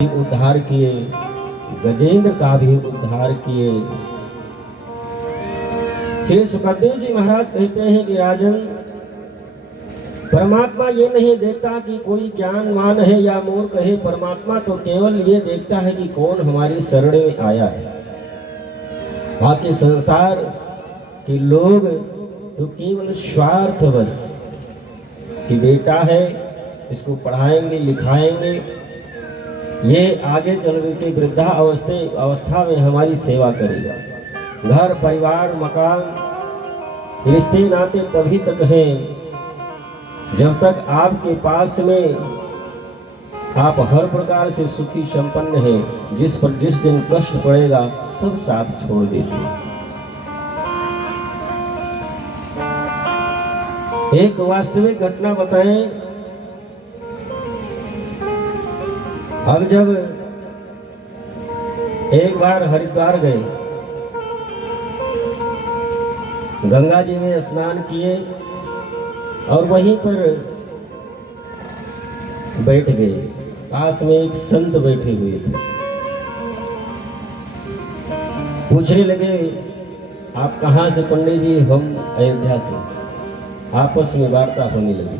उद्धार किए, गजेंद्र का भी उद्धार किए। श्री सुखदेव जी महाराज कहते हैं कि राजन, परमात्मा ये नहीं देखता कि कोई ज्ञानवान है या मूर्ख है। परमात्मा तो केवल ये देखता है कि कौन हमारी शरण में आया है। बाकी संसार के लोग तो केवल स्वार्थवश कि बेटा है, इसको पढ़ाएंगे लिखाएंगे, ये आगे चल के वृद्धा अवस्था में हमारी सेवा करेगा। घर परिवार मकान रिश्ते नाते तभी तक हैं जब तक आपके पास में आप हर प्रकार से सुखी संपन्न हैं। जिस दिन कष्ट पड़ेगा सब साथ छोड़ देते हैं। एक वास्तविक घटना बताएं। अब जब एक बार हरिद्वार गए, गंगा जी में स्नान किए और वहीं पर बैठ गए। पास में एक संत बैठे हुए थे। पूछने लगे, आप कहाँ से पंडित जी? हम अयोध्या से। आपस में वार्ता होने लगी।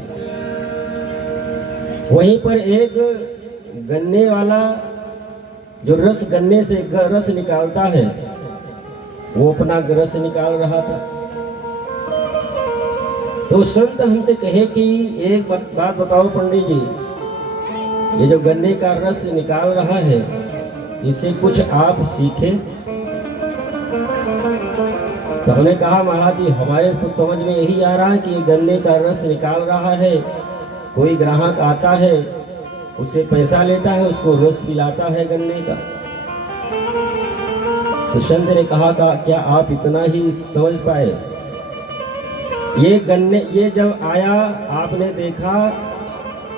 वहीं पर एक गन्ने वाला जो गन्ने से रस निकालता है, वो अपना रस निकाल रहा था। तो संत हमसे कहे कि एक बात बताओ पंडित जी, ये जो गन्ने का रस निकाल रहा है, इससे कुछ आप सीखे? तो हमने कहा, महाराज जी, हमारे तो समझ में यही आ रहा है कि ये गन्ने का रस निकाल रहा है, कोई ग्राहक आता है, उससे पैसा लेता है, उसको रस पिलाता है गन्ने का। तो संत ने कहा क्या आप इतना ही समझ पाए? ये जब आया, आपने देखा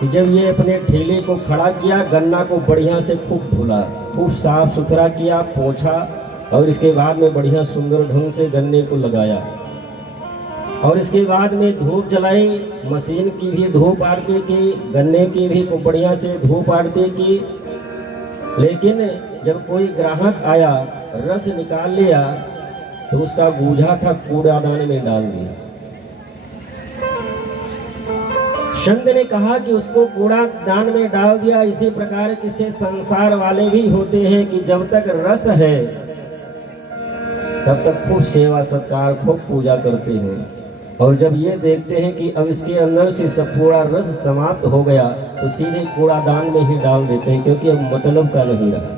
कि जब ये अपने ठेले को खड़ा किया, गन्ना को बढ़िया से खूब धुला, खूब साफ सुथरा किया, पोंछा, और इसके बाद में बढ़िया सुंदर ढंग से गन्ने को लगाया। और इसके बाद में धूप जलाई, मशीन की भी धूप आरती की, गन्ने की भी बढ़िया से धूप आरती की। लेकिन जब कोई ग्राहक आया, रस निकाल लिया, तो उसका गूंजा था कूड़ादान में डाल दिया। संत ने कहा कि उसको कूड़ादान में डाल दिया। इसी प्रकार किसी संसार वाले भी होते हैं कि जब तक रस है तब तक खूब सेवा सत्कार, खूब पूजा करते हैं, और जब ये देखते हैं कि अब इसके अंदर से सब पूरा रस समाप्त हो गया, तो सीधे कूड़ादान में ही डाल देते हैं, क्योंकि अब मतलब का नहीं रहा।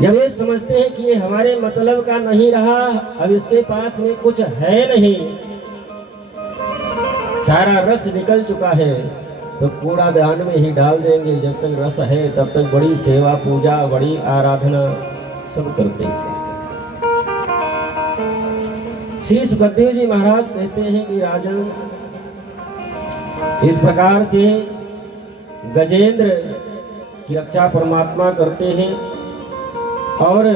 जब ये समझते हैं कि ये हमारे मतलब का नहीं रहा, अब इसके पास में कुछ है नहीं, सारा रस निकल चुका है, तो कूड़ादान में ही डाल देंगे। जब तक रस है तब तक बड़ी सेवा पूजा, बड़ी आराधना सब करते हैं। श्री सुखदेव जी महाराज कहते हैं कि राजन, इस प्रकार से गजेंद्र की रक्षा परमात्मा करते हैं। और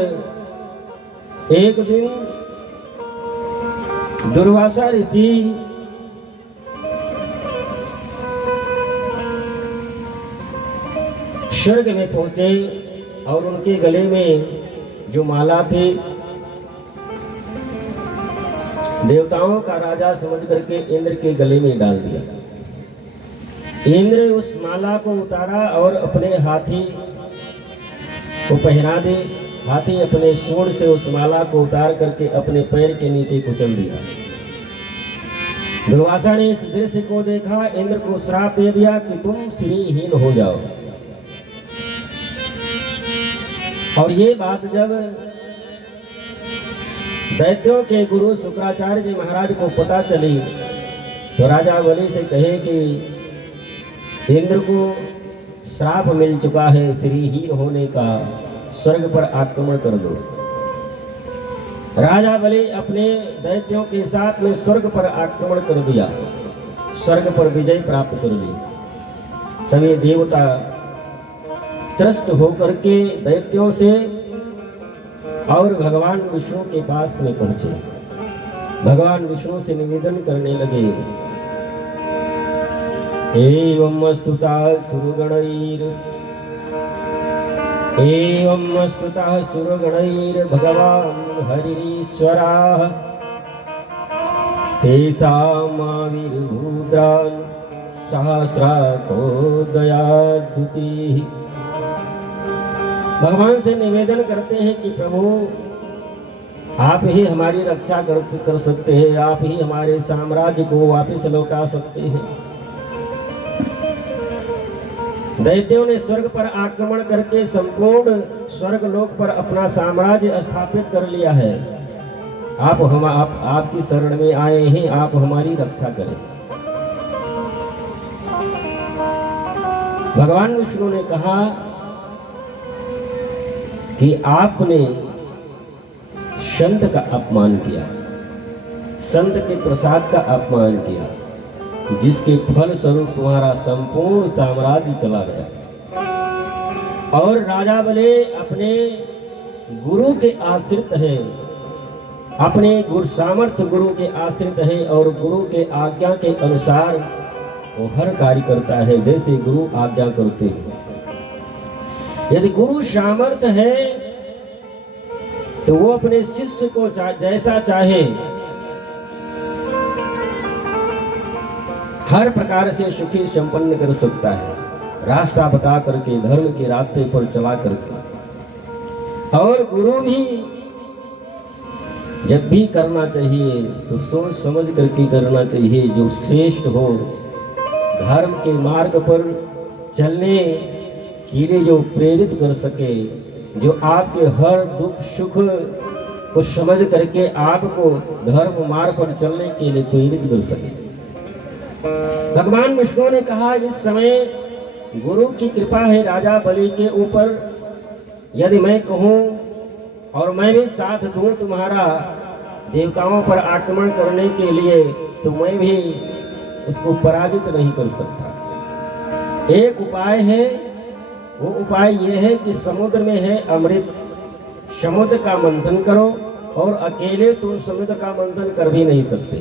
एक दिन दुर्वासा ऋषि स्वर्ग में पहुंचे और उनके गले में जो माला थी, देवताओं का राजा समझ करके इंद्र के गले में डाल दिया। इंद्र उस माला को उतारा और अपने हाथी को पहना दे। हाथी अपने सूंड से उस माला को उतार करके अपने पैर के नीचे कुचल दिया। दुर्वासा ने इस दृश्य को देखा, इंद्र को श्राप दे दिया कि तुम श्रीहीन हो जाओ। और ये बात जब दैत्यों के गुरु शुक्राचार्य जी महाराज को पता चली, तो राजा बलि से कहे कि इंद्र को श्राप मिल चुका है श्रीहीन होने का, स्वर्ग पर आक्रमण कर दो। राजा बलि अपने दैत्यों के साथ में स्वर्ग पर आक्रमण कर दिया, स्वर्ग पर विजय प्राप्त कर ली। सभी देवता त्रस्त होकर के दैत्यों से और भगवान विष्णु के पास में पहुंचे। भगवान विष्णु से निवेदन करने लगे, एवं स्तुता सुरगणैर भगवान् हरिरीश्वराः तेषामाविर्भूद्रान् सहस्राको दयाद्युतिः। भगवान से निवेदन करते हैं कि प्रभु आप ही हमारी रक्षा कर सकते हैं, आप ही हमारे साम्राज्य को वापस लौटा सकते हैं। दैत्यों ने स्वर्ग पर आक्रमण करके संपूर्ण स्वर्ग लोक पर अपना साम्राज्य स्थापित कर लिया है। आपकी शरण में आए हैं, आप हमारी रक्षा करें। भगवान विष्णु ने कहा कि आपने संत का अपमान किया, संत के प्रसाद का अपमान किया, जिसके फल स्वरूप तुम्हारा संपूर्ण साम्राज्य चला गया। और राजा बले अपने गुरु के आश्रित है, अपने सामर्थ्य गुरु के आश्रित है और गुरु के आज्ञा के अनुसार वो हर कार्य करता है जैसे गुरु आज्ञा करते हैं। यदि गुरु सामर्थ्य है तो वो अपने शिष्य को जैसा चाहे हर प्रकार से सुखी संपन्न कर सकता है, रास्ता बता करके, धर्म के रास्ते पर चला करके। और गुरु भी जब भी करना चाहिए तो सोच समझ करके करना चाहिए, जो श्रेष्ठ हो, धर्म के मार्ग पर चलने के लिए जो प्रेरित कर सके, जो आपके हर दुख सुख को समझ करके आपको धर्म मार्ग पर चलने के लिए प्रेरित कर सके। भगवान विष्णु ने कहा इस समय गुरु की कृपा है राजा बलि के ऊपर। यदि मैं कहूँ और मैं भी साथ दूं तुम्हारा देवताओं पर आक्रमण करने के लिए, तो मैं भी उसको पराजित नहीं कर सकता। एक उपाय है, वो उपाय ये है कि समुद्र में है अमृत, समुद्र का मंथन करो, और अकेले तुम समुद्र का मंथन कर भी नहीं सकते।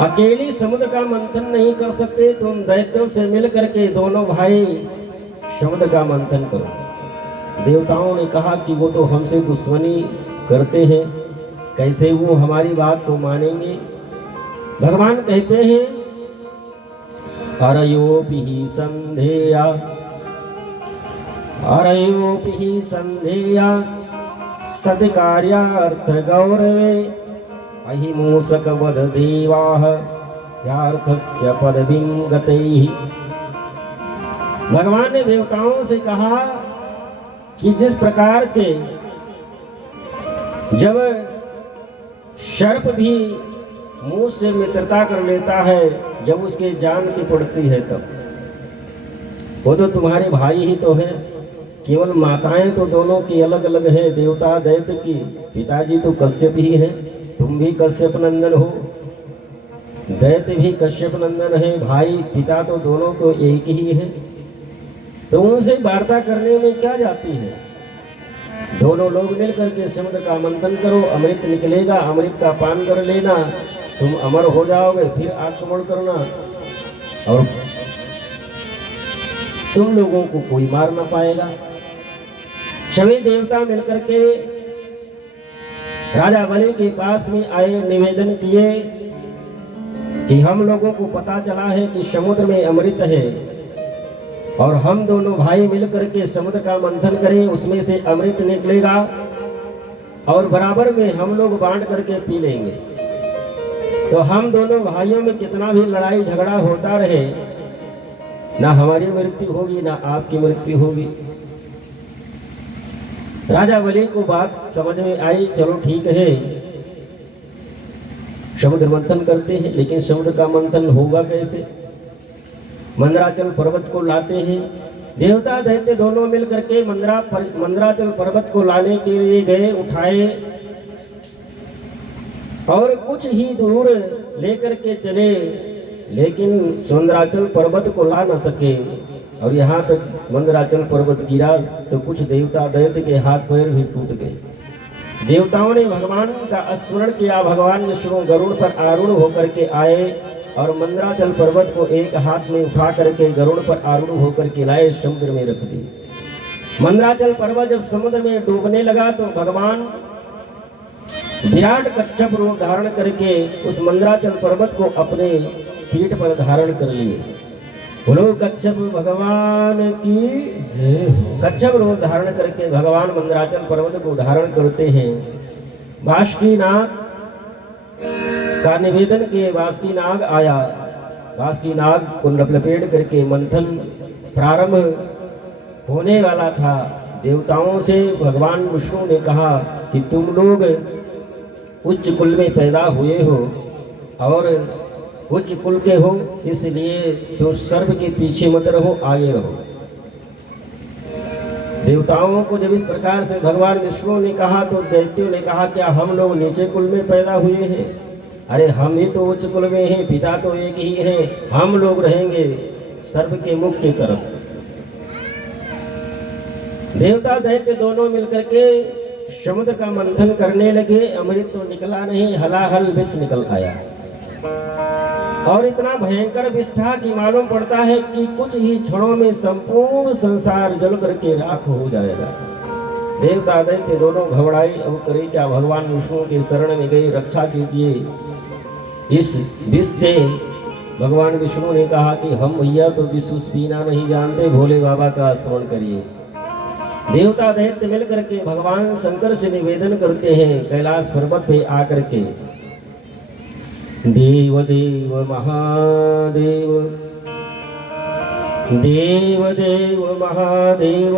अकेले समुद्र का मंथन नहीं कर सकते, तुम दैत्यों से मिल करके दोनों भाई समुद्र का मंथन करो। देवताओं ने कहा कि वो तो हमसे दुश्मनी करते हैं, कैसे वो हमारी बात को मानेंगे। भगवान कहते हैं अरयोपि संधेया, अरयोपि संधेया सत्कार्यार्थ गौरवे अहिमूषक वध देवाः यार्थस्य पदवीं गतैः। भगवान ने देवताओं से कहा कि जिस प्रकार से जब सर्प भी मुंह से मित्रता कर लेता है, जब उसके जान की पड़ती है, तब वो तो तुम्हारे भाई ही तो है। केवल माताएं तो दोनों की अलग अलग है, देवता दैत्य की। पिताजी तो कश्यप ही है, तुम भी कश्यप नंदन हो, दैत्य भी कश्यप नंदन है, भाई पिता तो दोनों को एक ही है। तो उनसे वार्ता करने में क्या जाती है। दोनों लोग मिलकर के समुद्र का मंथन करो, अमृत निकलेगा, अमृत का पान कर लेना, तुम अमर हो जाओगे, फिर आक्रमण करना और तुम लोगों को कोई मार ना पाएगा। सभी देवता मिलकर के राजा बलि के पास में आए, निवेदन किए कि हम लोगों को पता चला है कि समुद्र में अमृत है और हम दोनों भाई मिलकर के समुद्र का मंथन करें, उसमें से अमृत निकलेगा और बराबर में हम लोग बांट करके पी लेंगे। तो हम दोनों भाइयों में कितना भी लड़ाई झगड़ा होता रहे, ना हमारी मृत्यु होगी ना आपकी मृत्यु होगी। राजा बलि को बात समझ में आई, चलो ठीक है, समुद्र मंथन करते हैं। लेकिन समुद्र का मंथन होगा कैसे। मंदराचल पर्वत को लाते हैं, देवता दैत्य दोनों मिल करके मंदराचल पर्वत को लाने के लिए गए, उठाए और कुछ ही दूर लेकर के चले, लेकिन मंदराचल पर्वत को ला न सके। और यहाँ तक मंदराचल पर्वत गिरा तो कुछ देवता दैत्य के हाथ पैर भी टूट गए। देवताओं ने भगवान का स्मरण किया। भगवान विष्णु गरुड़ पर आरूढ़ होकर के आए और मंदराचल पर्वत को एक हाथ में उठा करके गरुड़ पर आरूढ़ होकर के लाए, समुद्र में रख दी। मंदराचल पर्वत जब समुद्र में डूबने लगा तो भगवान विराट कच्छप रूप धारण करके उस मंदराचल पर्वत को अपने पीठ पर धारण कर लिए। बोलो कच्छप भगवान की जय हो। कच्छप रूप धारण करके भगवान मंदराचल पर्वत को धारण करते हैं। बासुकीनाग का निवेदन के बासुकीनाग आया। बासुकीनाग को लपेट करके मंथन प्रारंभ होने वाला था। देवताओं से भगवान विष्णु ने कहा कि तुम लोग उच्च कुल में पैदा हुए हो और उच्च कुल के हो, इसलिए तो सर्प के पीछे मत रहो, आगे रहो। देवताओं को जब इस प्रकार से भगवान विष्णु ने कहा तो दैत्यों ने कहा क्या हम लोग नीचे कुल में पैदा हुए हैं? अरे हम ही तो उच्च कुल में हैं, पिता तो एक ही है, हम लोग रहेंगे सर्प के मुख की तरफ। देवता दैत्य दोनों मिलकर के समुद्र का मंथन करने लगे। अमृत तो निकला नहीं, हलाहल विष निकल आया और इतना भयंकर विष था कि मालूम पड़ता है कि कुछ ही क्षणों में संपूर्ण संसार जल करके राख हो जाएगा। देवता दैत्य दोनों घबराए, अब करे क्या? भगवान विष्णु के शरण में गए, रक्षा कीजिए इस विष से। भगवान विष्णु ने कहा कि हम भैया तो विष पीना नहीं जानते, भोले बाबा का स्मरण करिए। देवता दैत्य मिल करके भगवान शंकर से निवेदन करते हैं कैलाश पर्वत पे आकर के, देव देव महादेव, देव देव महादेव,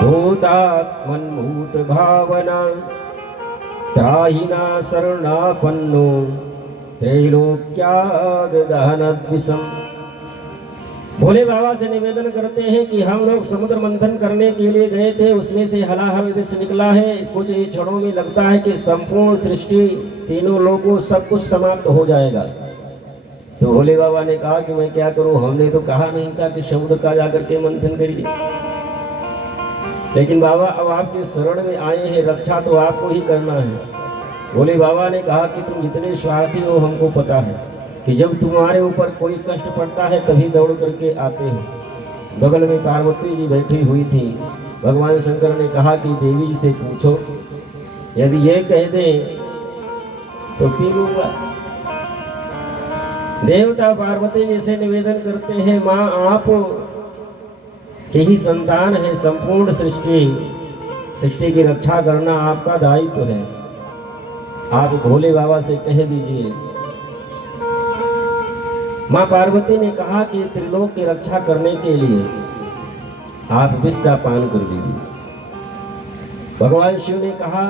भूतात्मन भूत भावना, त्राहिना शरणापन्नो, त्रैलोक्याद दहनद्विषम। भोले बाबा से निवेदन करते हैं कि हम लोग समुद्र मंथन करने के लिए गए थे, उसमें से हलाहल विष निकला है। कुछ ही क्षणों में लगता है कि संपूर्ण सृष्टि, तीनों लोगों, सब कुछ समाप्त हो जाएगा। तो भोले बाबा ने कहा कि मैं क्या करूं, हमने तो कहा नहीं था कि समुद्र का जाकर के मंथन करिए। लेकिन बाबा अब आपके शरण में आए हैं, रक्षा तो आपको ही करना है। भोले बाबा ने कहा कि तुम जितने स्वार्थी हो हमको पता है कि जब तुम्हारे ऊपर कोई कष्ट पड़ता है तभी दौड़ करके आते हो। बगल में पार्वती जी बैठी हुई थी। भगवान शंकर ने कहा कि देवी जी से पूछो, यदि ये कह दें तो पी लूंगा। देवता पार्वती जी से निवेदन करते हैं, माँ आप के ही संतान है, संपूर्ण सृष्टि की रक्षा करना आपका दायित्व है। आप भोले बाबा से कह दीजिए। माँ पार्वती ने कहा कि त्रिलोक की रक्षा करने के लिए आप विष का पान कर लीजिए। भगवान शिव ने कहा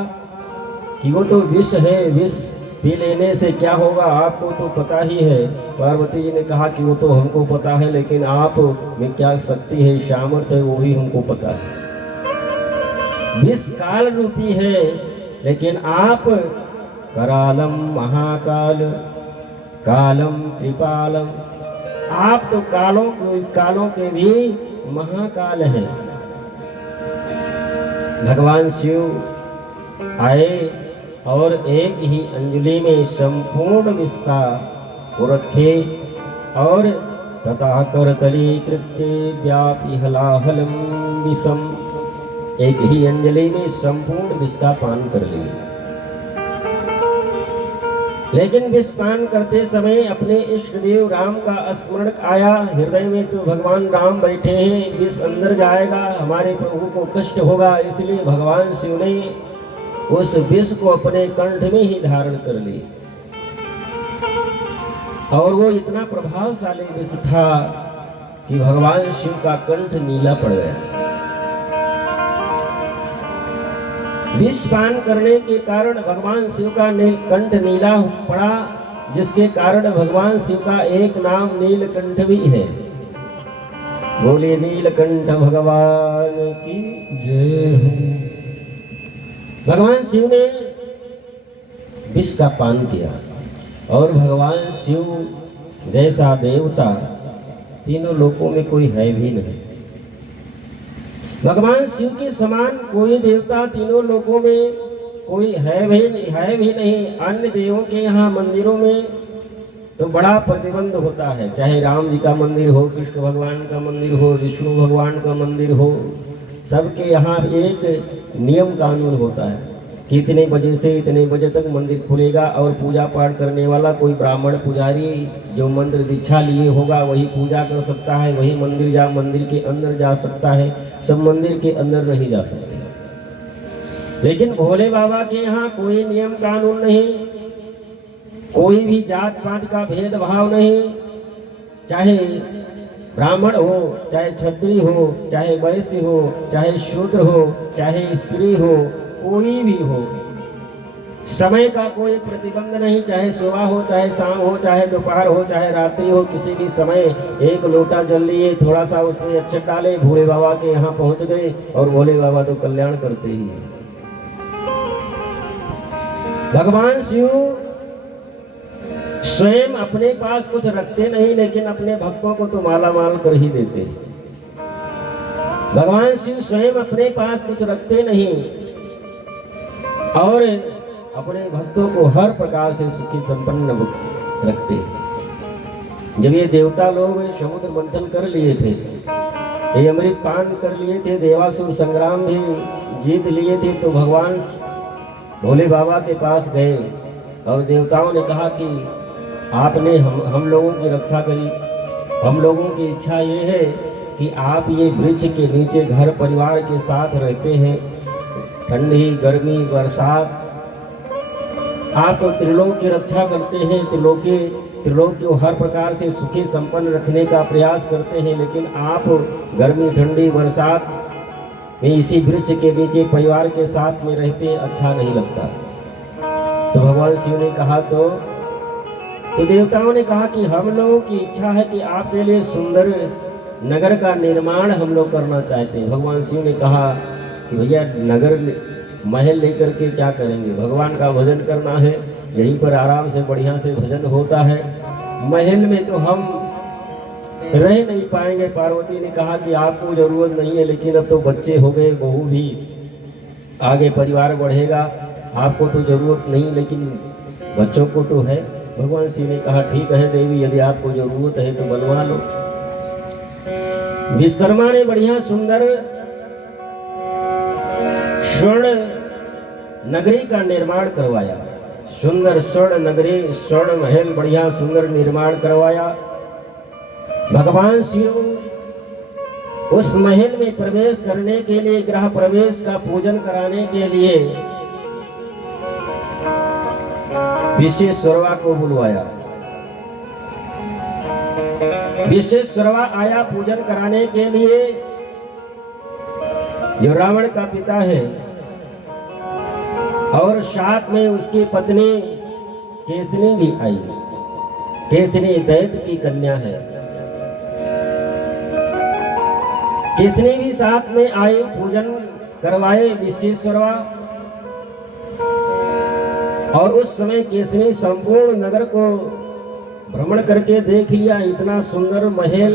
कि वो तो विष है, विष पी लेने से क्या होगा आपको तो पता ही है। पार्वती जी ने कहा कि वो तो हमको पता है, लेकिन आप में क्या शक्ति है, सामर्थ्य है, वो भी हमको पता है। विष काल रूपी है, लेकिन आप करालम महाकाल, कालम कृपालम, आप तो कालों के भी महाकाल हैं। भगवान शिव आए और एक ही अंजलि में संपूर्ण विष को रखे और तथा करतली कृत्य व्यापी हलाहलम विषम, एक ही अंजलि में संपूर्ण विष का पान कर लिए। लेकिन विष पान करते समय अपने इष्ट देव राम का स्मरण आया। हृदय में तो भगवान राम बैठे हैं, विष अंदर जाएगा, हमारे प्रभु को कष्ट होगा, इसलिए भगवान शिव ने उस विष को अपने कंठ में ही धारण कर ली। और वो इतना प्रभावशाली विष था कि भगवान शिव का कंठ नीला पड़ गया। विष पान करने के कारण भगवान शिव का कंठ नीला पड़ा, जिसके कारण भगवान शिव का एक नाम नीलकंठ भी है। बोले नीलकंठ भगवान की जय हो। भगवान शिव ने विष का पान किया और भगवान शिव जैसा देवता तीनों लोकों में कोई है भी नहीं। भगवान शिव के समान कोई देवता तीनों लोकों में कोई है भी नहीं। अन्य देवों के यहाँ मंदिरों में तो बड़ा प्रतिबंध होता है। चाहे राम जी का मंदिर हो, कृष्ण भगवान का मंदिर हो, विष्णु भगवान का मंदिर हो, सबके यहाँ एक नियम कानून होता है कि इतने बजे से इतने बजे तक मंदिर खुलेगा और पूजा पाठ करने वाला कोई ब्राह्मण पुजारी जो मंत्र दीक्षा लिए होगा वही पूजा कर सकता है, वही मंदिर के अंदर जा सकता है, सब मंदिर के अंदर नहीं जा सकते। लेकिन भोले बाबा के यहाँ कोई नियम कानून नहीं, कोई भी जात पात का भेदभाव नहीं। चाहे ब्राह्मण हो, चाहे क्षत्रिय हो, चाहे वैश्य हो, चाहे शूद्र हो, चाहे स्त्री हो, कोई भी हो, समय का कोई प्रतिबंध नहीं। चाहे सुबह हो, चाहे शाम हो, चाहे दोपहर हो, चाहे रात्रि हो, किसी भी समय एक लोटा जल लिए, थोड़ा सा उसमें अक्षत डाले, भोले बाबा के यहाँ पहुंच गए और भोले बाबा तो कल्याण करते ही हैं। भगवान शिव स्वयं अपने पास कुछ रखते नहीं, लेकिन अपने भक्तों को तो माला माल कर ही देते। भगवान शिव स्वयं अपने पास कुछ रखते नहीं और अपने भक्तों को हर प्रकार से सुखी संपन्न रखते। जब ये देवता लोग समुद्र मंथन कर लिए थे, ये अमृत पान कर लिए थे, देवासुर संग्राम भी जीत लिए थे, तो भगवान भोले बाबा के पास गए और देवताओं ने कहा कि आपने हम लोगों की रक्षा करी। हम लोगों की इच्छा ये है कि आप ये वृक्ष के नीचे घर परिवार के साथ रहते हैं, ठंडी गर्मी बरसात, आप त्रिलोक की रक्षा करते हैं, त्रिलोक को हर प्रकार से सुखी संपन्न रखने का प्रयास करते हैं, लेकिन आप गर्मी ठंडी बरसात में इसी वृक्ष के नीचे परिवार के साथ में रहते हैं, अच्छा नहीं लगता। तो भगवान शिव ने कहा तो देवताओं ने कहा कि हम लोगों की इच्छा है कि आपके लिए सुंदर नगर का निर्माण हम लोग करना चाहते हैं। भगवान शिव ने कहा कि भैया नगर महल लेकर के क्या करेंगे, भगवान का भजन करना है, यहीं पर आराम से बढ़िया से भजन होता है, महल में तो हम रह नहीं पाएंगे। पार्वती ने कहा कि आपको जरूरत नहीं है, लेकिन अब तो बच्चे हो गए, बहू भी आगे परिवार बढ़ेगा, आपको तो जरूरत नहीं, लेकिन बच्चों को तो है। भगवान शिव ने कहा ठीक है देवी, यदि आपको जरूरत है तो बनवा लो। विश्वकर्मा ने बढ़िया सुंदर स्वर्ण नगरी का निर्माण करवाया, सुंदर स्वर्ण नगरी, स्वर्ण महल बढ़िया सुंदर निर्माण करवाया। भगवान शिव उस महल में प्रवेश करने के लिए, गृह प्रवेश का पूजन कराने के लिए विश्वेश्वरवा को बुलवाया। विश्वेश्वरवा आया पूजन कराने के लिए, जो रावण का पिता है, और साथ में उसकी पत्नी केसनी भी आई। केसनी दैत्य की कन्या है। केसनी भी साथ में आई, पूजन करवाए विश्वेश्वरवा। और उस समय केसनी संपूर्ण नगर को भ्रमण करके देख लिया। इतना सुंदर महल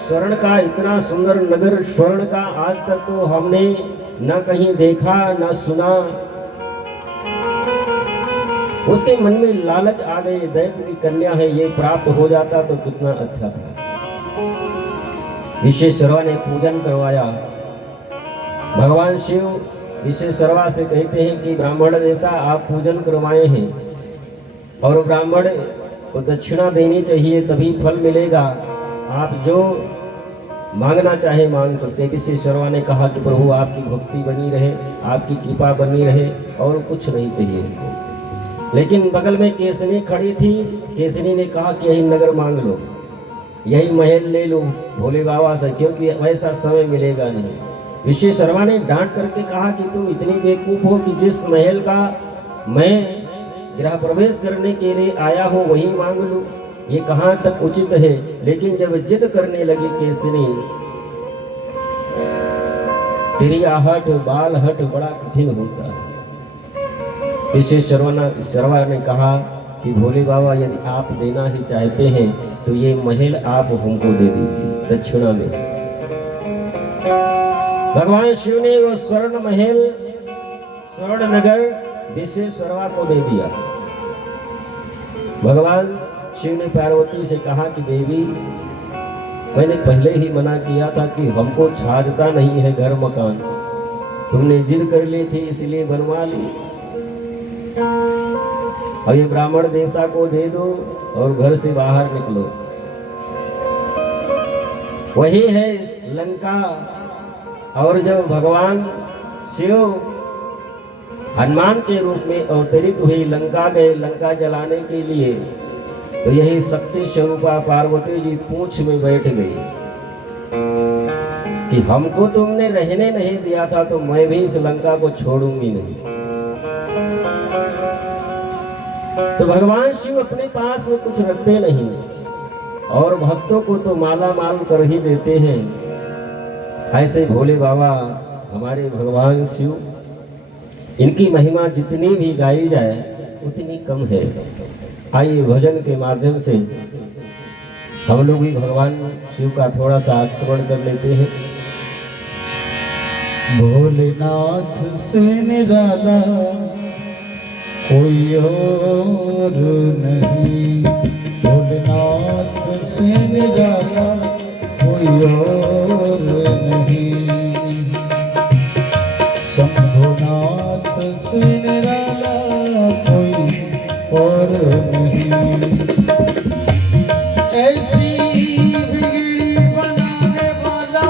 स्वर्ण का, इतना सुंदर नगर स्वर्ण का आज तक तो हमने न कहीं देखा न सुना। उसके मन में लालच आ गई, दैत्य की कन्या है, ये प्राप्त हो जाता तो कितना अच्छा था। विश्वेश्वरवा ने पूजन करवाया। भगवान शिव विश्वेश्वरवा से कहते हैं कि ब्राह्मण देवता आप पूजन करवाए हैं और ब्राह्मण को दक्षिणा देनी चाहिए, तभी फल मिलेगा। आप जो मांगना चाहे मांग सकते हैं। विश्वेश्वरवा ने कहा कि प्रभु आपकी भक्ति बनी रहे, आपकी कृपा बनी रहे, और कुछ नहीं चाहिए। लेकिन बगल में केसनी खड़ी थी। केसनी ने कहा कि यही नगर मांग लो, यही महल ले लो भोले बाबा से, क्योंकि वैसा समय मिलेगा नहीं। विश्वेश्वरवा ने डांट करके कहा कि तुम इतनी बेवकूफ हो कि जिस महल का मैं गृह प्रवेश करने के लिए आया हूँ वही मांग लूं, ये कहाँ तक उचित है। लेकिन जब जिद करने लगी केसनी, तेरी आहट बाल हट बड़ा कठिन होता है। विश्वेश्वरवा ने कहा कि भोले बाबा यदि आप देना ही चाहते हैं तो ये महल आप हमको दे दीजिए दक्षिणा में। भगवान शिव ने वो स्वर्ण महल, स्वर्ण नगर विश्वेश्वरवा को दे दिया। भगवान शिव ने पार्वती से कहा कि देवी, मैंने पहले ही मना किया था कि हमको छाजता नहीं है घर मकान, तुमने जिद कर ली थी इसलिए बनवा ली। अब ये ब्राह्मण देवता को दे दो और घर से बाहर निकलो। वही है लंका। और जब भगवान शिव हनुमान के रूप में अवतरित हुई लंका गए लंका जलाने के लिए, तो यही शक्ति स्वरूपा पार्वती जी पूंछ में बैठ गई कि हमको तुमने रहने नहीं दिया था तो मैं भी इस लंका को छोड़ूंगी नहीं। तो भगवान शिव अपने पास में कुछ रखते नहीं और भक्तों को तो माला माल कर ही देते हैं। ऐसे भोले बाबा हमारे भगवान शिव, इनकी महिमा जितनी भी गाई जाए उतनी कम है। आइए भजन के माध्यम से हम लोग भी भगवान शिव का थोड़ा सा स्मरण कर लेते हैं। भोलेनाथ से निराला कोई और नहीं, भोलेनाथ से निराला कोई और नहीं, शंभुनाथ से निराला कोई और नहीं। ऐसी बिगड़ी बनाने वाला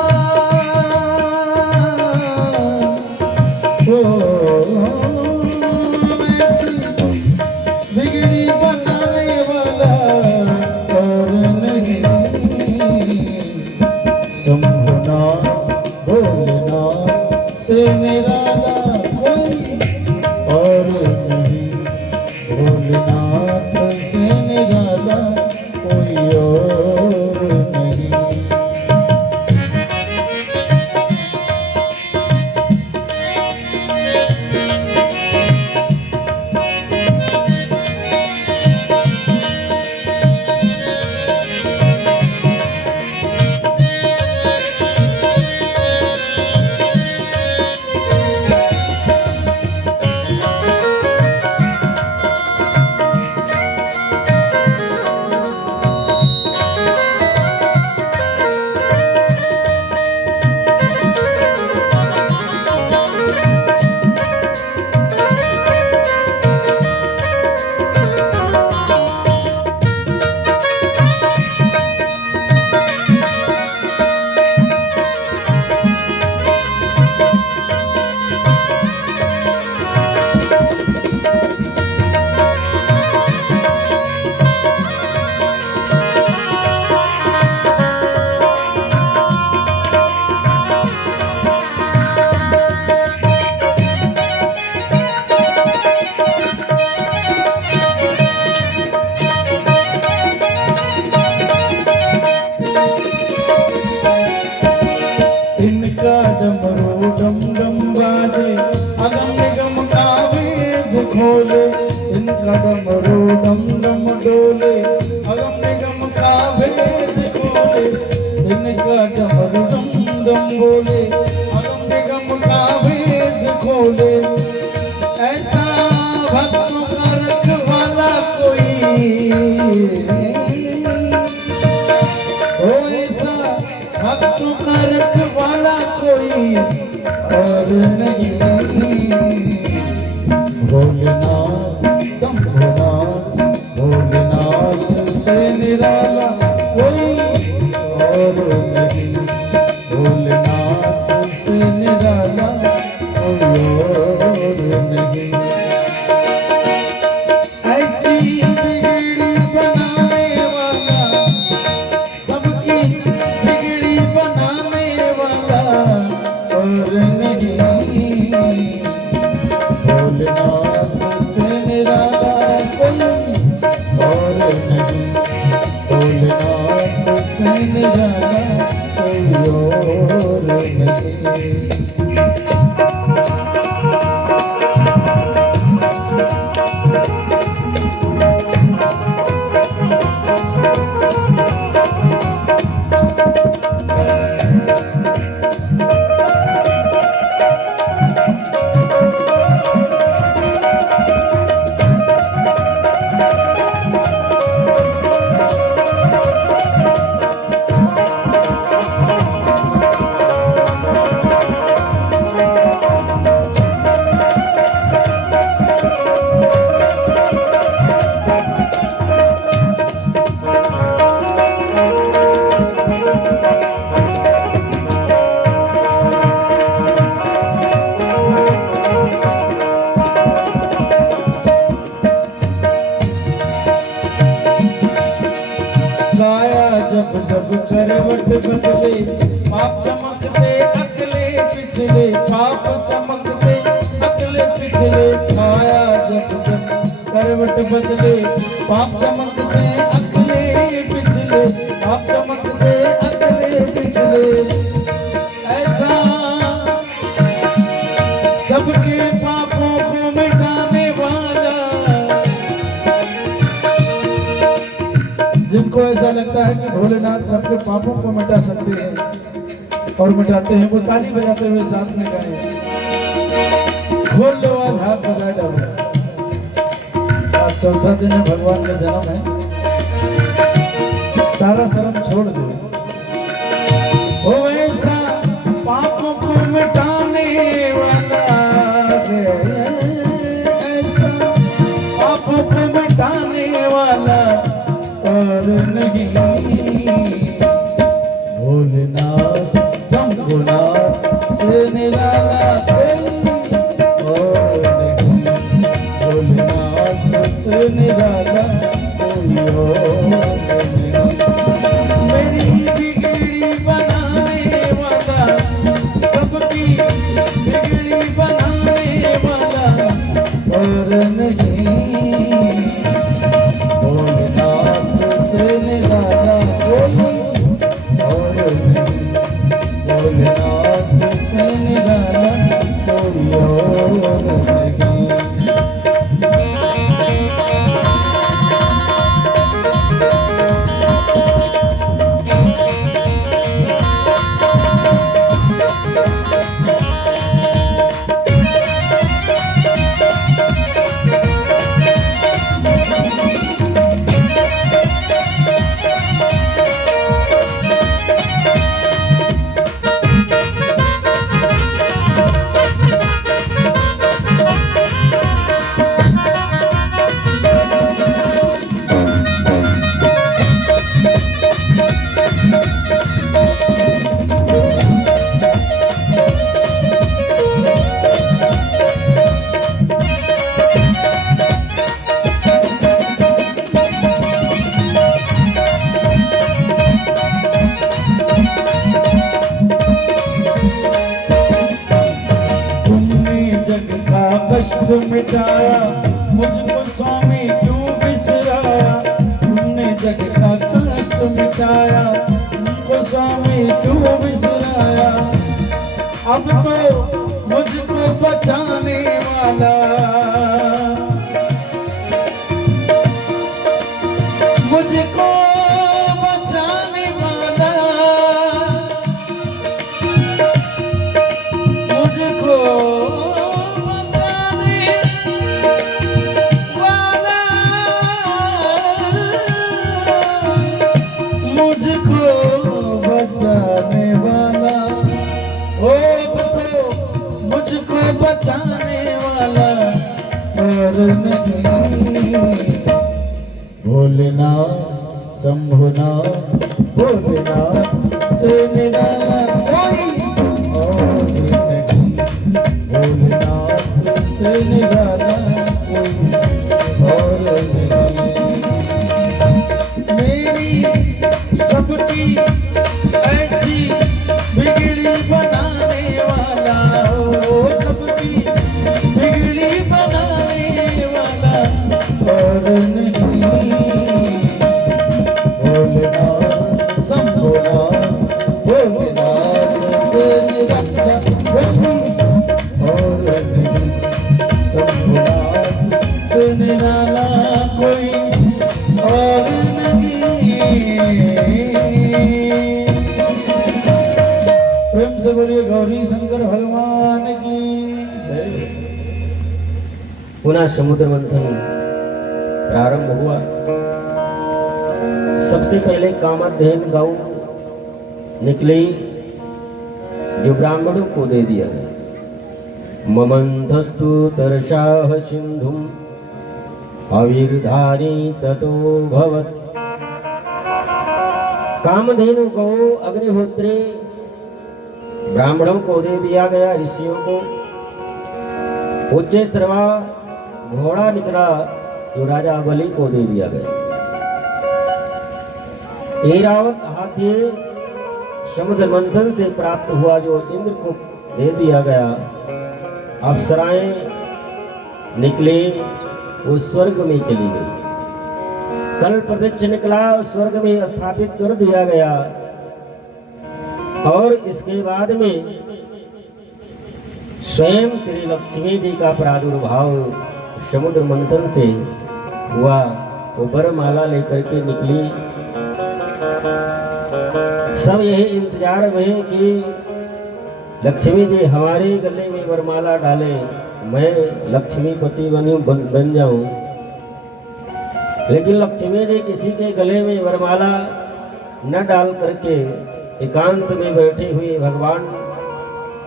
बिगड़ी बनाने वाला और नहीं, शंभुनाथ भोलेनाथ से निराला कोई और नहीं, भोलेनाथ से निराला कोई और नहीं। इनका डमरू डम डम बाजे, अगम निगम का वेद खोले, इनका डमरू डम डम डोले, अगम निगम का वेद खोले, इनका डमरू डम डम बोले, अगम निगम का वेद खोले। ऐसा भक्त का रखवाला कोई, ऐसा भक्त का रखवाला कोई और नहीं, भोलेनाथ शंभुनाथ भोलेनाथ से निराला कोई और नहीं, भोलेनाथ से निराला कोई और नहीं। ऐसी बिगड़ी बनाने वाला, सबकी बिगड़ी बनाने वाला और नहीं, भोलेनाथ से निराला कोई और नहीं, भोलेनाथ से निराला कोई और नहीं। करवट बदले पाप चमकते अगले पिछले पाप चमकते अगले पिछले आया जब जब करवट बदले पाप चमकते अगले पिछले पाप चमकते अगले पिछले ऐसा सबके पापों को मिटाने वाला। जिनको ऐसा लगता है कि भोलेनाथ सबके पापों को मिटा सकते हैं और मिटाते हैं, वो ताली बजाते हुए साथ में गाएं। खोल लो आज हाथ बजा डालो। आज चौथा दिन है, भगवान का जन्म है, सारा शर्म छोड़ दो। वो ऐसा पापों को मिटाने वाला है, ऐसा पापों को मिटाने वाला और नहीं। भोलेनाथ शंभुनाथ से निराला कोई और नहीं। भोलेनाथ से निराला कोई और नहीं। मेरी बिगड़ी बनाने वाला, सबकी बिगड़ी बनाने वाला और नहीं। भोलेनाथ से निराला कोई और नहीं। भोलेनाथ से निराला कोई और नहीं। कष्ट मिटाया मुझको स्वामी क्यों बिसराया। तुमने जग का कष्ट मिटाया मुझको स्वामी क्यों बिसराया। अब तो मुझको बचाने वाला, मुझको बचाने वाला, मुझको बचाने वाला, ओ तो मुझको बचाने वाला और नहीं। भोलेनाथ शंभुनाथ भोलेनाथ से निराला कोई और नहीं। भोलेनाथ से निराला कोई और नहीं। मेरी सबकी ऐसी बिगड़ी बनाने वाला, ओ सबकी बिगड़ी बनाने वाला और नहीं। भोलेनाथ शंभुनाथ भोलेनाथ से निराला कोई और नहीं। शंभुनाथ से निराला कोई और प्रेम से बोलिए गौरी शंकर भगवान की जय। पुनः समुद्र मंथन प्रारंभ हुआ। सबसे पहले कामधेनु गौ निकली, जो ब्राह्मणों को दे दिया गया। ममंधस्तु तरसाह सिंधुम अविर्धानी ततो भवत्। कामधेनु गौ अग्निहोत्री ब्राह्मणों को दे दिया गया, ऋषियों को। उच्च श्रवा घोड़ा निकला, जो राजा बलि को दे दिया गया। ऐरावत हाथी समुद्र मंथन से प्राप्त हुआ जो इंद्र को दे दिया गया, अप्सराएं निकली, वो स्वर्ग में चली गई। कल प्रत्यक्ष निकला और स्वर्ग में स्थापित कर दिया गया। और इसके बाद में स्वयं श्री लक्ष्मी जी का प्रादुर्भाव समुद्र मंथन से हुआ। वो वरमाला लेकर के निकली। सब यही इंतजार में कि लक्ष्मी जी हमारे गले में वरमाला डालें, मैं लक्ष्मीपति बन जाऊं। लेकिन लक्ष्मी जी किसी के गले में वरमाला न डाल करके एकांत में बैठे हुए भगवान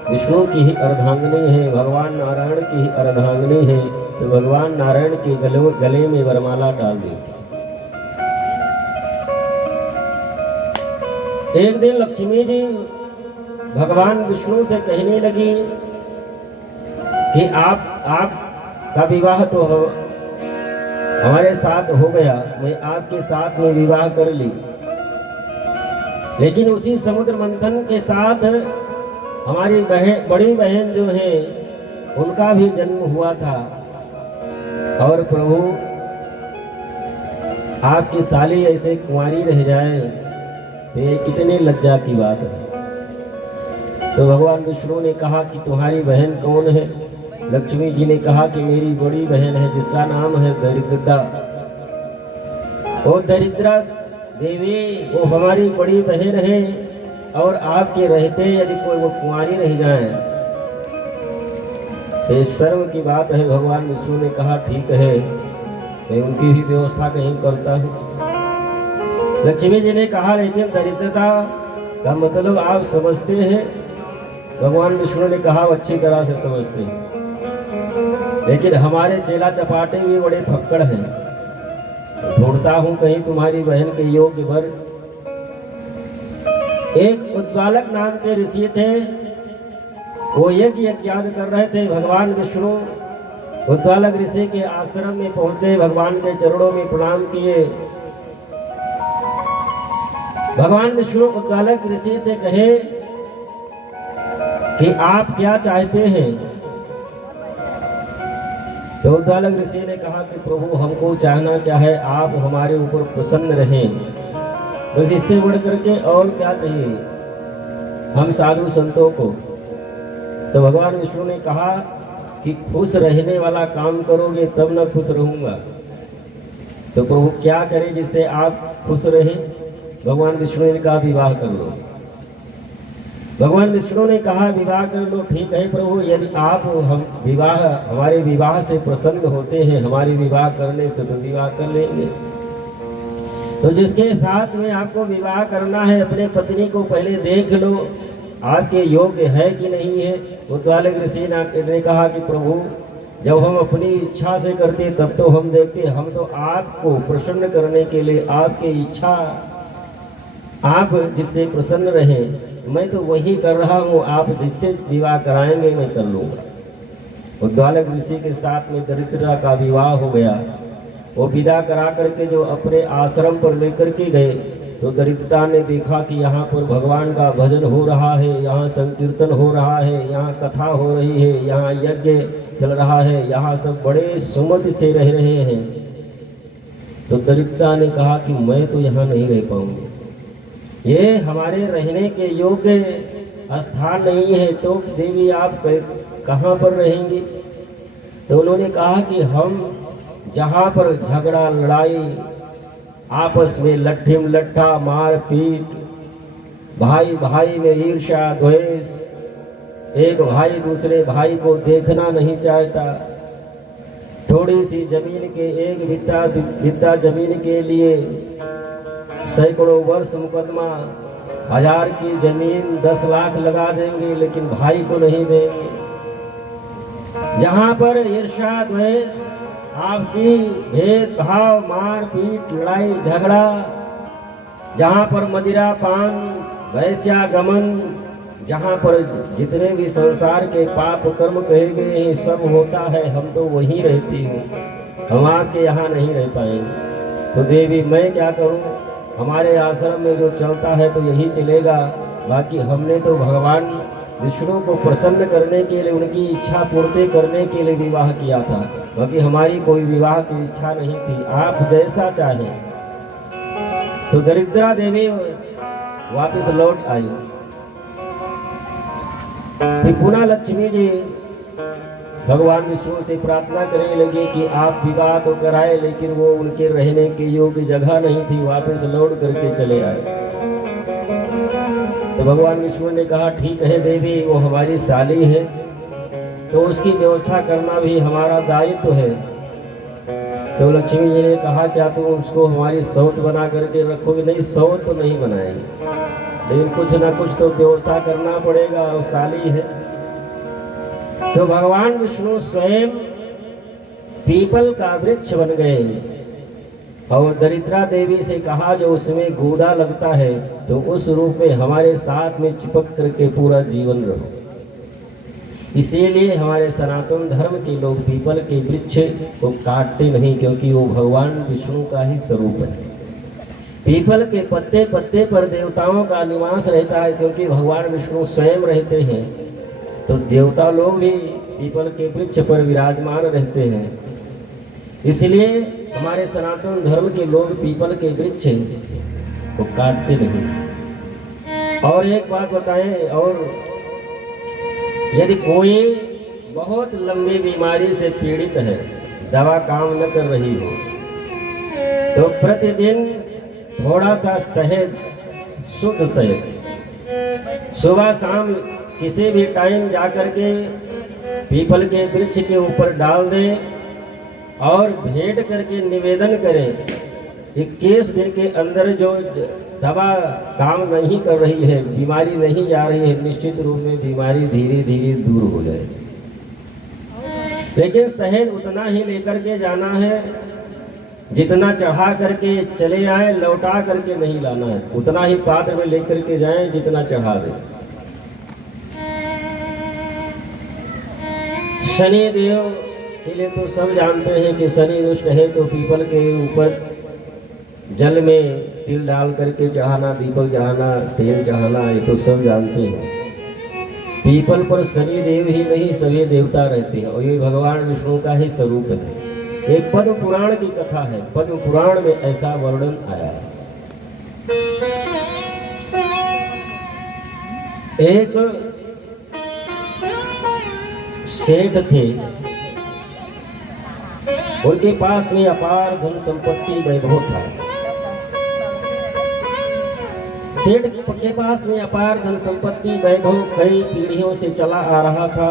विष्णु की ही अर्धांगिनी है, भगवान नारायण की ही अर्धांगिनी है, तो भगवान नारायण के गले में वरमाला डाल दी। एक दिन लक्ष्मी जी भगवान विष्णु से कहने लगी कि आपका विवाह तो हमारे साथ हो गया, मैं आपके साथ में विवाह कर ली। लेकिन उसी समुद्र मंथन के साथ हमारी बड़ी बहन जो है उनका भी जन्म हुआ था। और प्रभु आपकी साली ऐसे कुंवारी रह जाए तो ये कितनी लज्जा की बात है। तो भगवान विष्णु ने कहा कि तुम्हारी बहन कौन है? लक्ष्मी जी ने कहा कि मेरी बड़ी बहन है जिसका नाम है दरिद्रता। वो दरिद्रा देवी वो हमारी बड़ी बहन है, और आपके रहते यदि कोई वो कुंवारी रह जाए तो इस शर्म की बात है। भगवान विष्णु ने कहा ठीक है, मैं उनकी भी व्यवस्था कहीं करता हूँ। लक्ष्मी जी ने कहा लेकिन दरिद्रता का मतलब आप समझते हैं? भगवान विष्णु ने कहा अच्छी तरह से समझते हैं, लेकिन हमारे चेला चपाटे भी बड़े फक्कड़ हैं। ढूंढता हूं कहीं तुम्हारी बहन के योग्य वर। एक उद्वालक नाम के ऋषि थे, वो यज्ञ कर रहे थे। भगवान विष्णु उद्वालक ऋषि के आश्रम में पहुंचे, भगवान के चरणों में प्रणाम किए। भगवान विष्णु उद्वालक ऋषि से कहे कि आप क्या चाहते हैं? तो उद्वालक ऋषि ने कहा कि प्रभु हमको चाहना क्या है, आप हमारे ऊपर प्रसन्न रहें, बस इससे बढ़ करके और क्या चाहिए हम साधु संतों को। तो भगवान विष्णु ने कहा कि खुश रहने वाला काम करोगे तब न खुश रहूंगा। तो प्रभु क्या करें जिससे आप खुश रहें? भगवान विष्णु ने कहा विवाह कर लो। भगवान विष्णु ने कहा विवाह कर लो। ठीक है प्रभु, यदि आप हमारे विवाह से प्रसन्न होते हैं, हमारे विवाह करने से, तो विवाह कर लेंगे। तो जिसके साथ में आपको विवाह करना है अपने पत्नी को पहले देख लो, आपके योग्य है कि नहीं है। उद्वालक ऋषि ने कहा कि प्रभु जब हम अपनी इच्छा से करते तब तो हम देखते, हम तो आपको प्रसन्न करने के लिए आपकी इच्छा, आप जिससे प्रसन्न रहें मैं तो वही कर रहा हूँ, आप जिससे विवाह कराएंगे मैं कर लूँगा। उद्वालक ऋषि के साथ में दरिद्रता का विवाह हो गया। वो विदा करा करके जो अपने आश्रम पर लेकर के गए, तो दरिद्रता ने देखा कि यहाँ पर भगवान का भजन हो रहा है, यहाँ संकीर्तन हो रहा है, यहाँ कथा हो रही है, यहाँ यज्ञ चल रहा है, यहाँ सब बड़े सुमति से रह रहे हैं। तो दरिद्रता ने कहा कि मैं तो यहाँ नहीं रह पाऊंगी, ये हमारे रहने के योग्य स्थान नहीं है। तो देवी आप कहाँ पर रहेंगी? तो उन्होंने कहा कि हम जहाँ पर झगड़ा लड़ाई, आपस में लट्ठिम लट्ठा मार पीट, भाई भाई में ईर्ष्या द्वेष, एक भाई दूसरे भाई को देखना नहीं चाहता, थोड़ी सी जमीन के एक बित्ता जमीन के लिए सैकड़ों वर्ष मुकदमा, 1000 की जमीन 10 लाख लगा देंगे लेकिन भाई को नहीं देंगे। जहाँ पर ईर्ष्या द्वेष, आपसी भेदभाव, मार पीट, लड़ाई झगड़ा, जहाँ पर मदिरा पान, वैश्यागमन, जहाँ पर जितने भी संसार के पाप कर्म कहे गए हैं सब होता है, हम तो वहीं रहती हूँ, हम आपके यहाँ नहीं रह पाएंगे। तो देवी मैं क्या करूँ? हमारे आश्रम में जो चलता है तो यही चलेगा, बाकी हमने तो भगवान विष्णु को प्रसन्न करने के लिए, उनकी इच्छा पूर्ति करने के लिए विवाह किया था। बाकी हमारी कोई विवाह की इच्छा नहीं थी। आप जैसा चाहें। तो दरिद्रा देवी वापस लौट आई। फिर पुनः लक्ष्मी जी भगवान विष्णु से प्रार्थना करने लगे कि आप विवाह तो कराए, लेकिन वो उनके रहने के योग्य जगह नहीं थी, वापस लौट करके चले आए। तो भगवान विष्णु ने कहा ठीक है देवी, वो हमारी साली है तो उसकी व्यवस्था करना भी हमारा दायित्व है। तो लक्ष्मी जी ने कहा क्या तुम उसको हमारी सौत बना करके रखोगे? नहीं, सौत तो नहीं बनाएंगे, लेकिन कुछ ना कुछ तो व्यवस्था करना पड़ेगा, वो साली है। तो भगवान विष्णु स्वयं पीपल का वृक्ष बन गए और दरिद्रा देवी से कहा जो उसमें गूदा लगता है तो उस रूप में हमारे साथ में चिपक करके पूरा जीवन रहो। इसीलिए हमारे सनातन धर्म के लोग पीपल के वृक्ष को काटते नहीं, क्योंकि वो भगवान विष्णु का ही स्वरूप है। पीपल के पत्ते पत्ते पर देवताओं का निवास रहता है, क्योंकि भगवान विष्णु स्वयं रहते हैं। तो देवता लोग भी पीपल के वृक्ष पर विराजमान रहते हैं। इसलिए हमारे सनातन धर्म के लोग पीपल के वृक्ष को काटते नहीं। और एक बात बताएं, और यदि कोई बहुत लंबी बीमारी से पीड़ित है, दवा काम न कर रही हो, तो प्रतिदिन थोड़ा सा शहद, शुद्ध शहद सुबह शाम किसी भी टाइम जाकर के पीपल के वृक्ष के ऊपर डाल दें और भेंट करके निवेदन करें 21 दिन के अंदर जो दवा काम नहीं कर रही है, बीमारी नहीं जा रही है, निश्चित रूप में बीमारी धीरे धीरे दूर हो जाएगी। लेकिन शहद उतना ही लेकर के जाना है जितना चढ़ा करके चले आए, लौटा करके नहीं लाना है। उतना ही पात्र में लेकर के जाएं जितना चढ़ा दें। शनि देव के लिए तो सब जानते हैं कि शनि रुष्ट है, तो पीपल के ऊपर जल में तिल डाल करके चढ़ाना, दीपक चढ़ाना, तेल चढ़ाना, ये तो सब जानते हैं। पीपल पर शनि देव ही नहीं सभी देवता रहते हैं और ये भगवान विष्णु का ही स्वरूप है। एक पद्म पुराण की कथा है, पद्म पुराण में ऐसा वर्णन आया है। एक सेठ थे, उनके पास में अपार धन संपत्ति वैभव था। सेठ के पास में अपार धन संपत्ति वैभव कई पीढ़ियों से चला आ रहा था।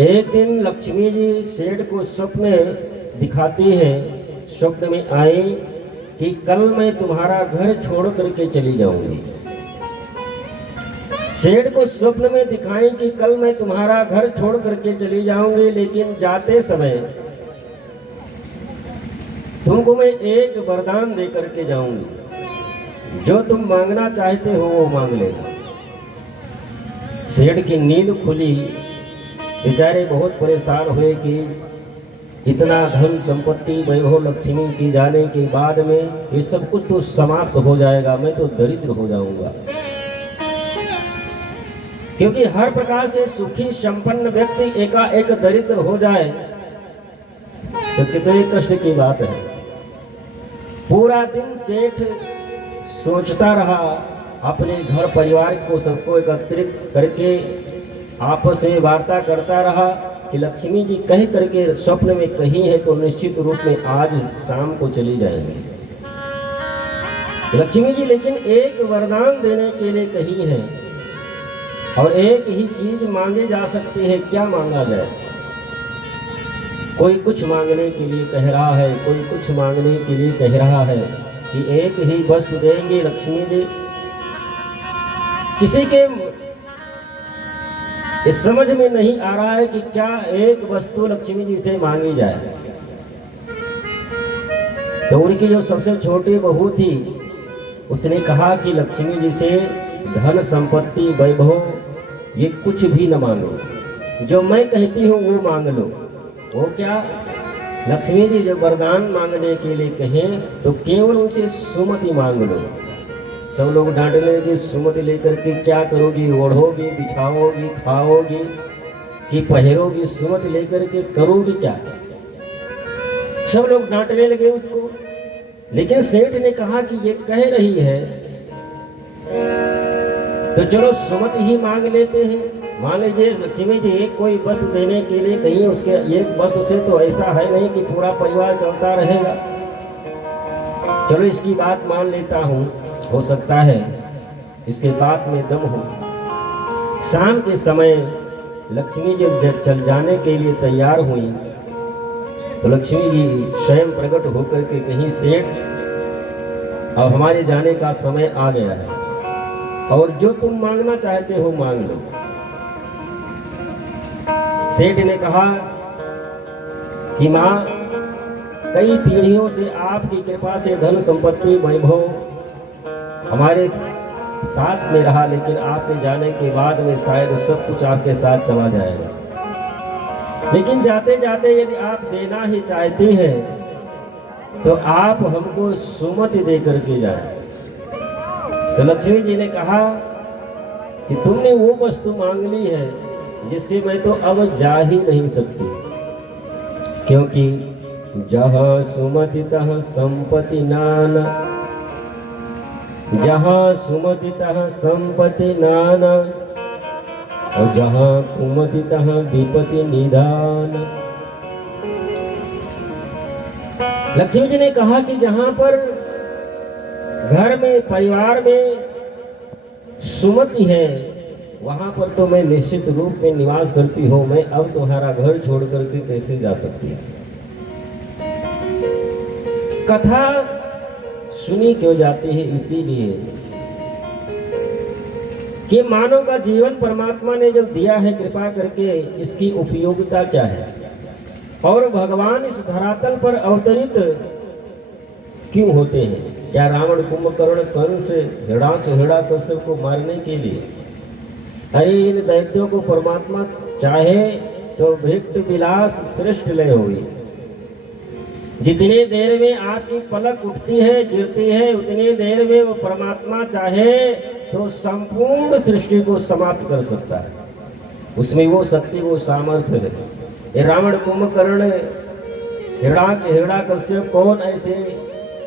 एक दिन लक्ष्मी जी सेठ को स्वप्न दिखाती हैं, स्वप्न में आई कि कल मैं तुम्हारा घर छोड़ करके चली जाऊंगी। सेठ को स्वप्न में दिखाएं कि कल मैं तुम्हारा घर छोड़ करके चली जाऊंगी, लेकिन जाते समय तुमको मैं एक वरदान दे करके जाऊंगी, जो तुम मांगना चाहते हो वो मांग लेना। सेठ की नींद खुली, बेचारे बहुत परेशान हुए कि इतना धन संपत्ति वैभव लक्ष्मी की जाने के बाद में ये सब कुछ तो समाप्त हो जाएगा, मैं तो दरिद्र हो जाऊंगा। क्योंकि हर प्रकार से सुखी संपन्न व्यक्ति एकाएक दरिद्र हो जाए तो कितने कष्ट की बात है। पूरा दिन सेठ सोचता रहा, अपने घर परिवार को सबको एकत्रित करके आपस में वार्ता करता रहा कि लक्ष्मी जी कह करके स्वप्न में कही है तो निश्चित रूप में आज शाम को चली जाएंगी लक्ष्मी जी। लेकिन एक वरदान देने के लिए कही है और एक ही चीज मांगे जा सकती है, क्या मांगा जाए? कोई कुछ मांगने के लिए कह रहा है, कोई कुछ मांगने के लिए कह रहा है कि एक ही वस्तु देंगे लक्ष्मी जी। किसी के इस समझ में नहीं आ रहा है कि क्या एक वस्तु लक्ष्मी जी से मांगी जाए। तो उनकी जो सबसे छोटी बहू थी उसने कहा कि लक्ष्मी जी से धन संपत्ति वैभव ये कुछ भी न मांगो, जो मैं कहती हूँ वो मांग लो। वो क्या? लक्ष्मी जी जो वरदान मांगने के लिए कहें तो केवल उनसे सुमति मांग लो। सब लोग डांटने लगे, सुमति लेकर के क्या करोगी, ओढ़ोगी, बिछाओगी, खाओगी कि पहरोगी, सुमति लेकर के करोगी क्या। सब लोग डांटने लगे उसको। लेकिन सेठ ने कहा कि ये कह रही है तो चलो सुमति ही मांग लेते हैं। मान लीजिए लक्ष्मी जी कोई वस्तु देने के लिए कहीं, उसके एक वस्तु से तो ऐसा है नहीं कि पूरा परिवार चलता रहेगा। चलो इसकी बात मान लेता हूँ, हो सकता है इसके बात में दम हो। शाम के समय लक्ष्मी जी चल जाने के लिए तैयार हुई तो लक्ष्मी जी स्वयं प्रकट होकर के कहीं, सेठ अब हमारे जाने का समय आ गया है और जो तुम मांगना चाहते हो मांग लो। सेठ ने कहा कि माँ, कई पीढ़ियों से आपकी कृपा से धन संपत्ति वैभव हमारे साथ में रहा, लेकिन आपके जाने के बाद में शायद सब कुछ आपके साथ चला जाएगा। लेकिन जाते जाते यदि आप देना ही चाहते हैं तो आप हमको सुमति दे करके जाए। तो लक्ष्मी जी ने कहा कि तुमने वो वस्तु मांग ली है जिससे मैं तो अब जा ही नहीं सकती, क्योंकि जहाँ सुमति तहाँ संपत्ति नाना, जहाँ सुमति तहाँ संपत्ति नाना, और जहाँ कुमति तहाँ विपत्ति निधान। लक्ष्मी जी ने कहा कि जहाँ पर घर में, परिवार में सुमति है, वहां पर तो मैं निश्चित रूप में निवास करती हूँ। मैं अब तुम्हारा घर छोड़ करके कैसे जा सकती हूँ। कथा सुनी क्यों जाती है, इसीलिए कि मानव का जीवन परमात्मा ने जब दिया है कृपा करके, इसकी उपयोगिता क्या है और भगवान इस धरातल पर अवतरित क्यों होते हैं। क्या रावण, कुंभकर्ण, कंस, हिरण्याकश्यप को मारने के लिए? अरे इन दैत्यों को परमात्मा चाहे तो भृत्य विलास श्रेष्ठ लय हुई। जितने देर में आपकी पलक उठती है, गिरती है, उतनी देर में वो परमात्मा चाहे तो संपूर्ण सृष्टि को समाप्त कर सकता है। उसमें वो शक्ति, वो सामर्थ्य है। ये रावण, कुंभकर्ण, हिरण्याकश्यप कौन ऐसे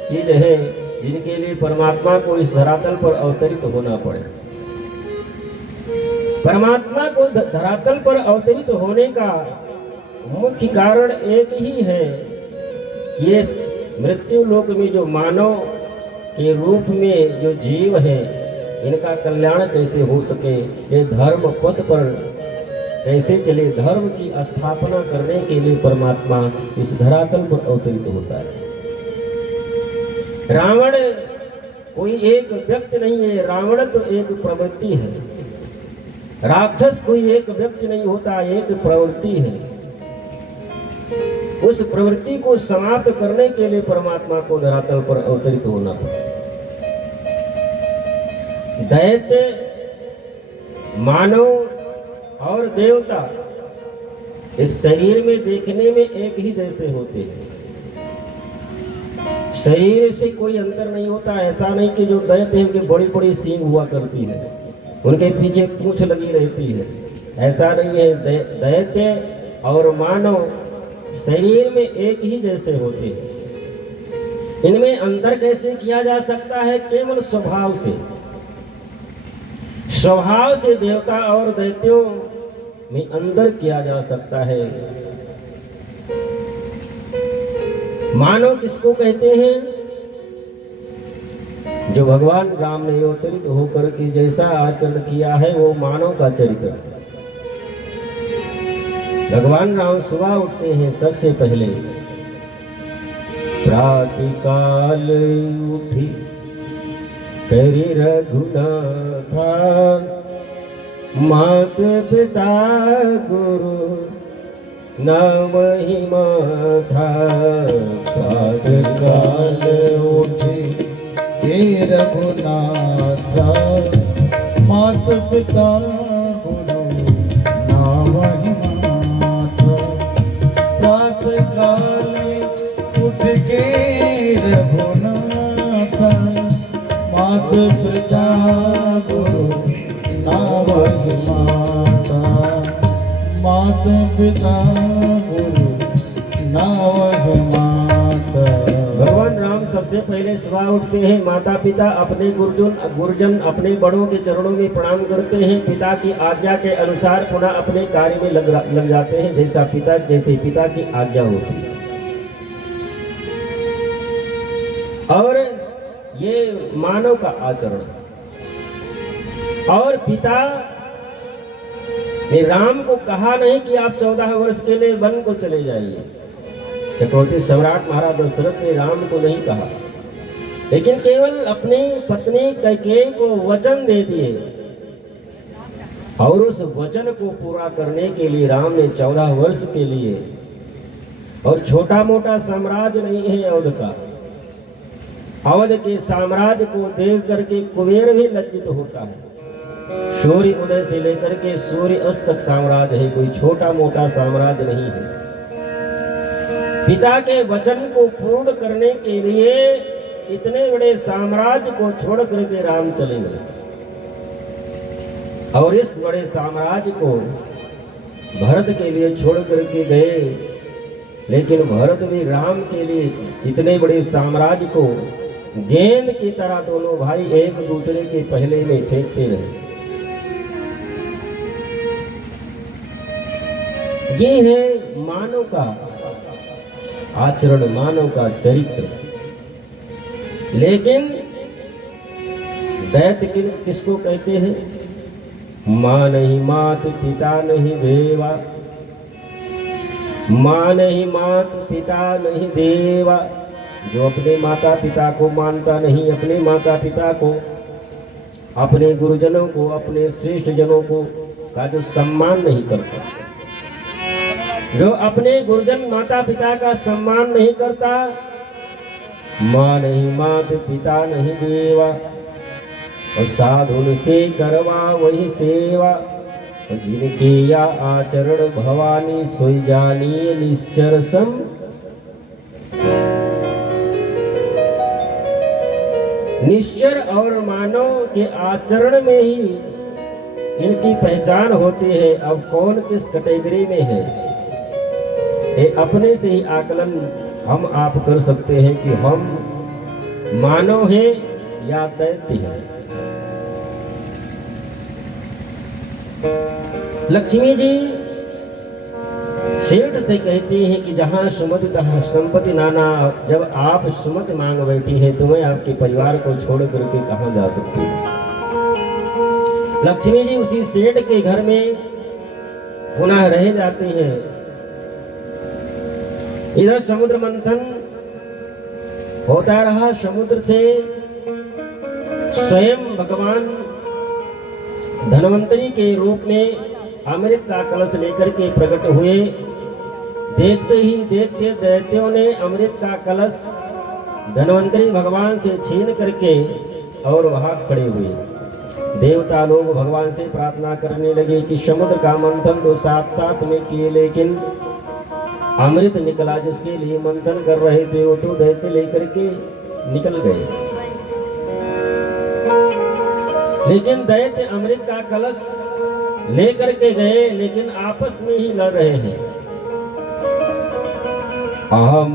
चीज है जिनके लिए परमात्मा को इस धरातल पर अवतरित होना पड़े। परमात्मा को धरातल पर अवतरित होने का मुख्य कारण एक ही है। ये मृत्यु लोक में जो मानव के रूप में जो जीव है, इनका कल्याण कैसे हो सके, ये धर्म पथ पर कैसे चले, धर्म की स्थापना करने के लिए परमात्मा इस धरातल पर अवतरित होता है। रावण कोई एक व्यक्ति नहीं है, रावण तो एक प्रवृत्ति है। राक्षस कोई एक व्यक्ति नहीं होता, एक प्रवृत्ति है। उस प्रवृत्ति को समाप्त करने के लिए परमात्मा को धरातल पर अवतरित होना पड़ा। दैत्य, मानव और देवता इस शरीर में देखने में एक ही जैसे होते हैं। शरीर से कोई अंतर नहीं होता। ऐसा नहीं कि जो दैत्य हैं उनकी बड़ी बड़ी सींग हुआ करती है, उनके पीछे पूंछ लगी रहती है, ऐसा नहीं है। दैत्य और मानव शरीर में एक ही जैसे होते हैं। इनमें अंतर कैसे किया जा सकता है? केवल स्वभाव से। स्वभाव से देवता और दैत्यों में अंतर किया जा सकता है। मानव किसको कहते हैं? जो भगवान राम ने अवतरित होकर के जैसा आचरण किया है वो मानव का चरित्र है। भगवान राम सुबह उठते हैं, सबसे पहले प्रातःकाल उठी करी रघुनाथा, मात पिता गुरु नाम ही माथा। प्रातःकाल उठी के रघुनाथा, मात पिता गुरु नाम ही माथा। प्रातःकाल उठ के रघुनाथा, मात पिता गुरु नावहि माता, मात पिता गुरु नावहि माता। भगवान राम सबसे पहले सुबह उठते हैं, माता पिता अपने गुरुजन अपने बड़ों के चरणों में प्रणाम करते हैं, पिता की आज्ञा के अनुसार पुनः अपने कार्य में लग जाते हैं, जैसे पिता की आज्ञा होती है। और ये मानव का आचरण। और पिता ने राम को कहा नहीं कि आप 14 वर्ष के लिए वन को चले जाइए। चक्रवर्ती सम्राट महाराज दशरथ ने राम को नहीं कहा, लेकिन केवल अपनी पत्नी कैकेयी को वचन दे दिए, और उस वचन को पूरा करने के लिए राम ने 14 वर्ष के लिए, और छोटा मोटा साम्राज्य नहीं है अवध का, अवध के साम्राज्य को देख करके कुबेर भी लज्जित होता है। सूर्य उदय से लेकर के सूर्य अस्त तक साम्राज्य है, कोई छोटा मोटा साम्राज्य नहीं है। पिता के वचन को पूर्ण करने के लिए इतने बड़े साम्राज्य को छोड़ करके राम चले गए, और इस बड़े साम्राज्य को भरत के लिए छोड़ करके गए, लेकिन भरत भी राम के लिए इतने बड़े साम्राज्य को गेंद की तरह दोनों भाई एक दूसरे के पहले में फेंकते रहे। ये है मानव का आचरण, मानव का चरित्र। लेकिन दैत्य किसको कहते हैं? माँ नहीं मात पिता नहीं देवा, माँ नहीं मात पिता नहीं देवा। जो अपने माता पिता को मानता नहीं, अपने माता पिता को, अपने गुरुजनों को, अपने श्रेष्ठ जनों को का जो सम्मान नहीं करता, जो अपने गुरुजन माता पिता का सम्मान नहीं करता, माँ नहीं मात पिता नहीं देवा, और साधुन से करवा वही सेवा, जिनके या आचरण भवानी सोई जानिए निश्चर सम। निश्चर और मानव के आचरण में ही इनकी पहचान होती है। अब कौन किस कैटेगरी में है, ये अपने से ही आकलन हम आप कर सकते हैं कि हम मानव हैं या दैत्य हैं। लक्ष्मी जी सेठ से कहती हैं कि जहां सुमति तहां संपत्ति नाना। जब आप सुमति मांग बैठी हैं तो मैं आपके परिवार को छोड़ करके कहां जा सकती हूँ। लक्ष्मी जी उसी सेठ के घर में पुनः रह जाती हैं। इधर समुद्र मंथन होता रहा। समुद्र से स्वयं भगवान धन्वंतरी के रूप में अमृत का कलश लेकर के प्रकट हुए। देखते ही देखते दैत्यों ने अमृत का कलश धन्वंतरी भगवान से छीन करके और वहां खड़े हुए। देवता लोग भगवान से प्रार्थना करने लगे कि समुद्र का मंथन तो साथ साथ में किए, लेकिन अमृत निकला जिसके लिए मंथन कर रहे थे वो तो दैत्य लेकर के निकल गए। लेकिन दैत्य अमृत का कलश लेकर के गए, लेकिन आपस में ही लड़ रहे हैं। अहम